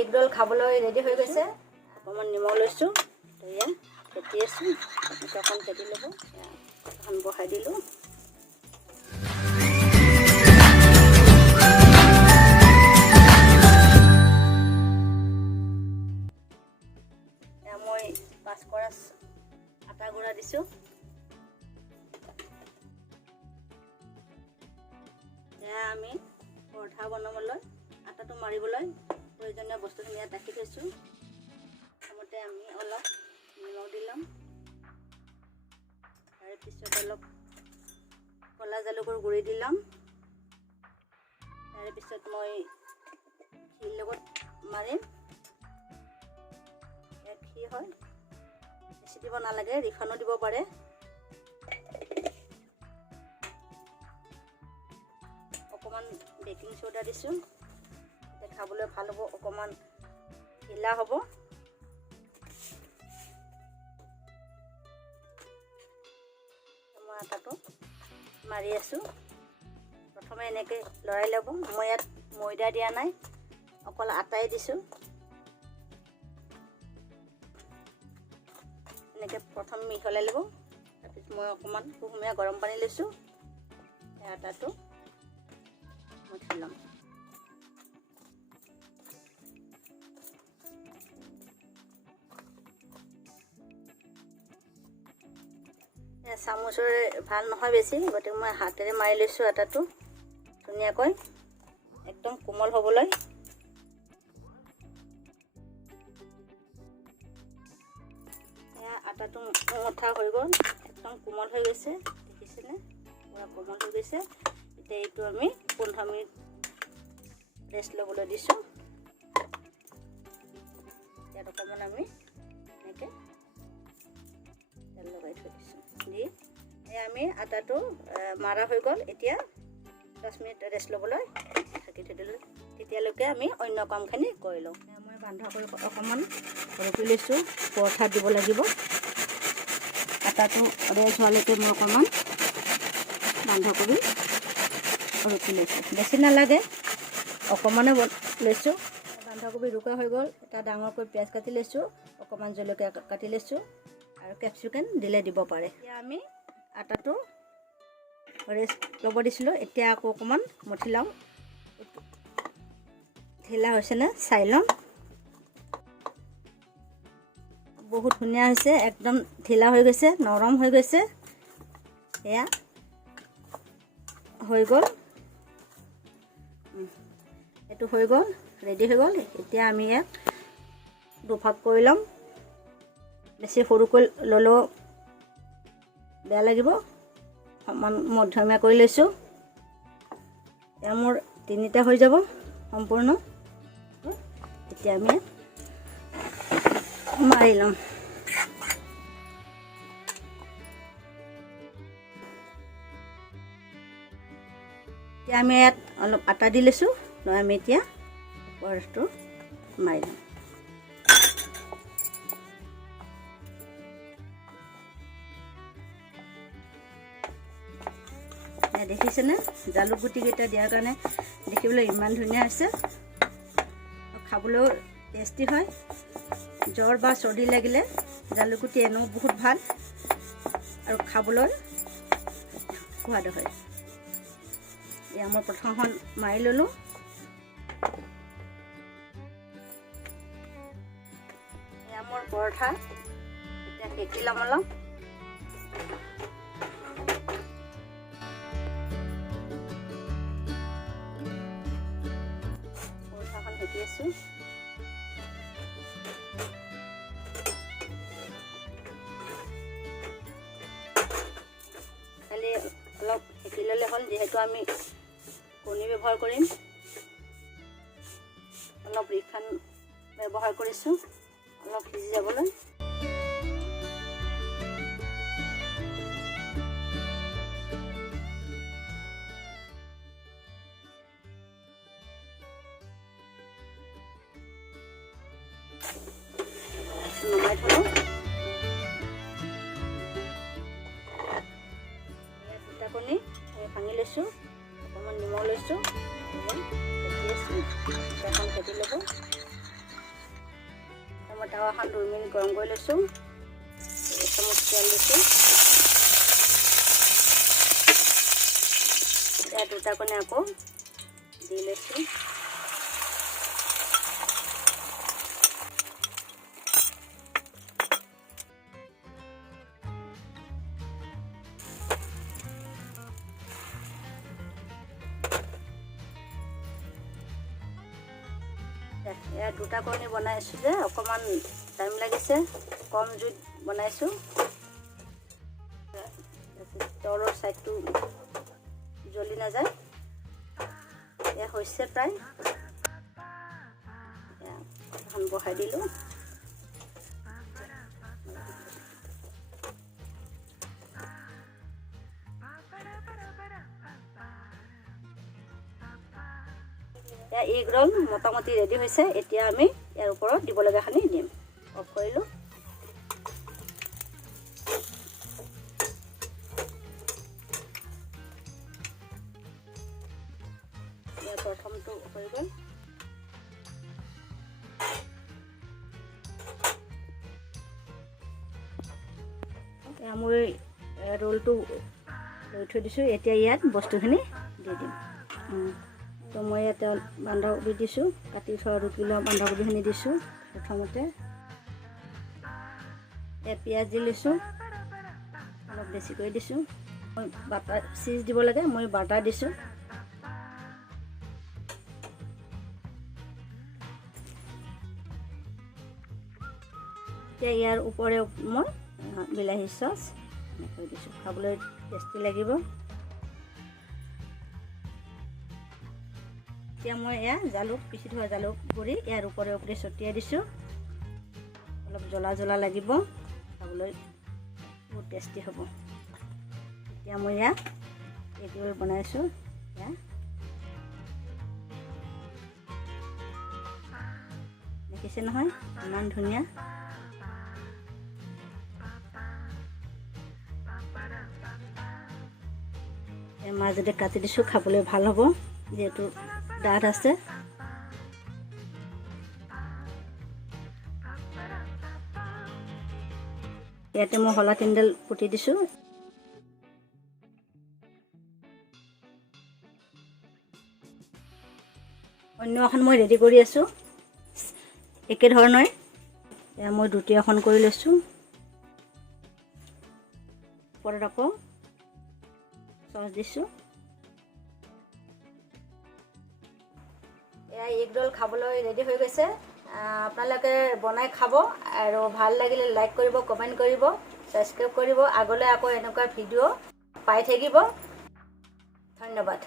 Egg roll খাবলৈ ready হয়ে গেছে। অকমান নিমখ লৈছোঁ, এয়া ফেটি আছোঁ, অকণ ফেটি ল'ব, এখন বহাই দিলোঁ। মই 5 কৰা আটা গুড়া দিছোঁ। এয়া আমি পৰঠা বনাবলৈ আটাটো মাৰিবলৈ প্ৰয়োজনীয় বস্তুখিনি ইয়াত ৰাখি থৈছোঁ। প্ৰথমতে আমি অলপ নিমখ দি ল'ম, তাৰপিছত অলপ ক'লা জালুকৰ গুড়ি দি ল'ম, তাৰপিছত মই ঘিৰ লগত মাৰিম। ঘি হয়, বেছি দিব নালাগে, ৰিফাইনো দিব পাৰে। অকণমান বেকিং চ'ডা দিছোঁ, খাবলৈ ভাল হ'ব, অকণমান ঢিলা হ'ব। মই আটাটো মাৰি আছোঁ। প্ৰথমে এনেকৈ লৰাই ল'ব। মই ইয়াত ময়দা দিয়া নাই, অকল আটাই দিছোঁ। এনেকৈ প্ৰথম মিহলাই ল'ব। তাৰপিছত মই অকণমান কুহুমীয়া গৰম পানী লৈছোঁ, সেই আটাটো মঠি ল'ম। চামুচৰে ভাল নহয় বেছি, গতিকে মই হাতেৰে মাৰি লৈছোঁ আটাটো ধুনীয়াকৈ, একদম কোমল হ'বলৈ। এয়া আটাটো মঠা হৈ গ'ল, একদম কোমল হৈ গৈছে, দেখিছেনে? পূৰা কোমল হৈ গৈছে। এতিয়া এইটো আমি 15 মিনিট ৰেষ্ট ল'বলৈ দিছোঁ। ইয়াত অকণমান আমি এনেকৈ তেল লগাই থৈ দিছোঁ। দি আমি আটাটো মাৰা হৈ গ'ল। এতিয়া 10 মিনিট ৰেষ্ট ল'বলৈ ঢাকি থৈ দিলোঁ। তেতিয়ালৈকে আমি অন্য কামখিনি কৰি লওঁ। মই বন্ধাকবি অকণমান ৰুকি লৈছোঁ, পৰঠাত দিব লাগিব। আটাটো ৰেষ্ট হোৱালৈকে মই অকণমান বন্ধাকবি ৰুকি লৈছোঁ, বেছি নালাগে, অকণমানে লৈছোঁ। বন্ধাকবি ৰুকা হৈ গ'ল। এটা ডাঙৰকৈ পিঁয়াজ কাটি লৈছোঁ, অকণমান জলকীয়া কাটি লৈছোঁ, আৰু কেপচিকাম দিলে দিব পাৰে। এতিয়া আমি আটাটো ৰেষ্ট ল'ব দিছিলোঁ। এতিয়া আকৌ অকণমান মঠি লওঁ, ঢিলা হৈছেনে চাই ল'ম। বহুত ধুনীয়া হৈছে, একদম ঢিলা হৈ গৈছে, নৰম হৈ গৈছে। এয়া হৈ গ'ল, এইটো হৈ গ'ল, ৰেডি হৈ গ'ল। এতিয়া আমি ইয়াক দুভাগ কৰি ল'ম। বেছি সৰুকৈ ল'লেও বেয়া লাগিব, মধ্যমীয়া কৰি লৈছোঁ। এয়া মোৰ 3টা হৈ যাব সম্পূৰ্ণ। এতিয়া আমি মাৰি ল'ম। এতিয়া আমি ইয়াত অলপ আটা দি লৈছোঁ, লৈ আমি এতিয়া পৰঠটো মাৰি ল'ম। দেখিছেনে? জালুক গুটিকেইটা দিয়াৰ কাৰণে দেখিবলৈ ইমান ধুনীয়া হৈছে, খাবলৈও টেষ্টি হয়। জ্বৰ বা চৰ্দি লাগিলে জালুক গুটি এনেও বহুত ভাল, আৰু খাবলৈ সোৱাদ হয়। এয়া মই প্ৰথমখন মাৰি ল'লোঁ। এয়া মোৰ পৰঠা, এতিয়া সেকি ল'ম অলপ। সেকি আছোঁ। খালি অলপ সেকি ল'লে হ'ল, যিহেতু আমি কণী ব্যৱহাৰ কৰিম। অলপ ৰিফাইন ব্যৱহাৰ কৰিছোঁ অলপ সিজি যাবলৈ। নমাই থলোঁ। দুটা কণী আমি ভাঙি লৈছোঁ, অকণমান নিমখ লৈছোঁ, ফেটি আছোঁ, এখন ফেটি ল'ব। টাৱাখন 2 মিনিট গৰম কৰি লৈছোঁ। 1 চামুচ তেল দিছোঁ। এতিয়া 2টা কণী আকৌ দি লৈছোঁ। এয়া 2টা কণী বনাইছোঁ যে অকণমান টাইম লাগিছে, কম জুইত বনাইছোঁ। তলৰ চাইডটো জ্বলি নাযায়। এয়া হৈছে প্ৰায়, এখন বহাই দিলোঁ। এতিয়া এগ ৰ'ল মোটামুটি ৰেডি হৈছে। এতিয়া আমি ইয়াৰ ওপৰত দিব লগাখিনি দিম। অফ কৰিলোঁ। ইয়াৰ প্ৰথমটো হৈ গ'ল। মোৰ ৰোলটো লৈ থৈ দিছোঁ। এতিয়া ইয়াত বস্তুখিনি দি দিম। তো মই ইয়াতে বন্ধাকবি দিছোঁ, কাটি থোৱা ৰুকি লোৱা বন্ধাকবিখিনি দিছোঁ। প্ৰথমতে পিঁয়াজ দি লৈছোঁ, অলপ বেছিকৈ দিছোঁ। মই বাটাৰ চীজ দিব লাগে, মই বাটাৰ দিছোঁ। এতিয়া ইয়াৰ ওপৰে মই বিলাহী চচ এনেকৈ দিছোঁ। খাবলৈ টেষ্টি লাগিব। এতিয়া মই এয়া জালুক, পিচি থোৱা জালুক গুড়ি ইয়াৰ ওপৰে ওপৰে ছটিয়াই দিছোঁ। অলপ জ্বলা জ্বলা লাগিব, খাবলৈ বহুত টেষ্টি হ'ব। এতিয়া মই এয়া এগ ৰ'ল বনাইছোঁ। এয়া দেখিছে নহয়, ইমান ধুনীয়া। মাজতে কাটি দিছোঁ, খাবলৈ ভাল হ'ব যিহেতু ডাঠ আছে। ইয়াতে মই হলা 3ডাল পুতি দিছোঁ। অন্য এখন মই ৰেডি কৰি আছোঁ একেধৰণে। এয়া মই দ্বিতীয়খন কৰি লৈছোঁ। ওপৰত আকৌ চচ দিছোঁ। এয়া এগ ৰ'ল খাবলৈ ৰেডি হৈ গৈছে। আপোনালোকে বনাই খাব আৰু ভাল লাগিলে লাইক কৰিব, কমেণ্ট কৰিব, ছাবস্ক্ৰাইব কৰিব। আগলৈ আকৌ এনেকুৱা ভিডিঅ' পাই থাকিব। ধন্যবাদ।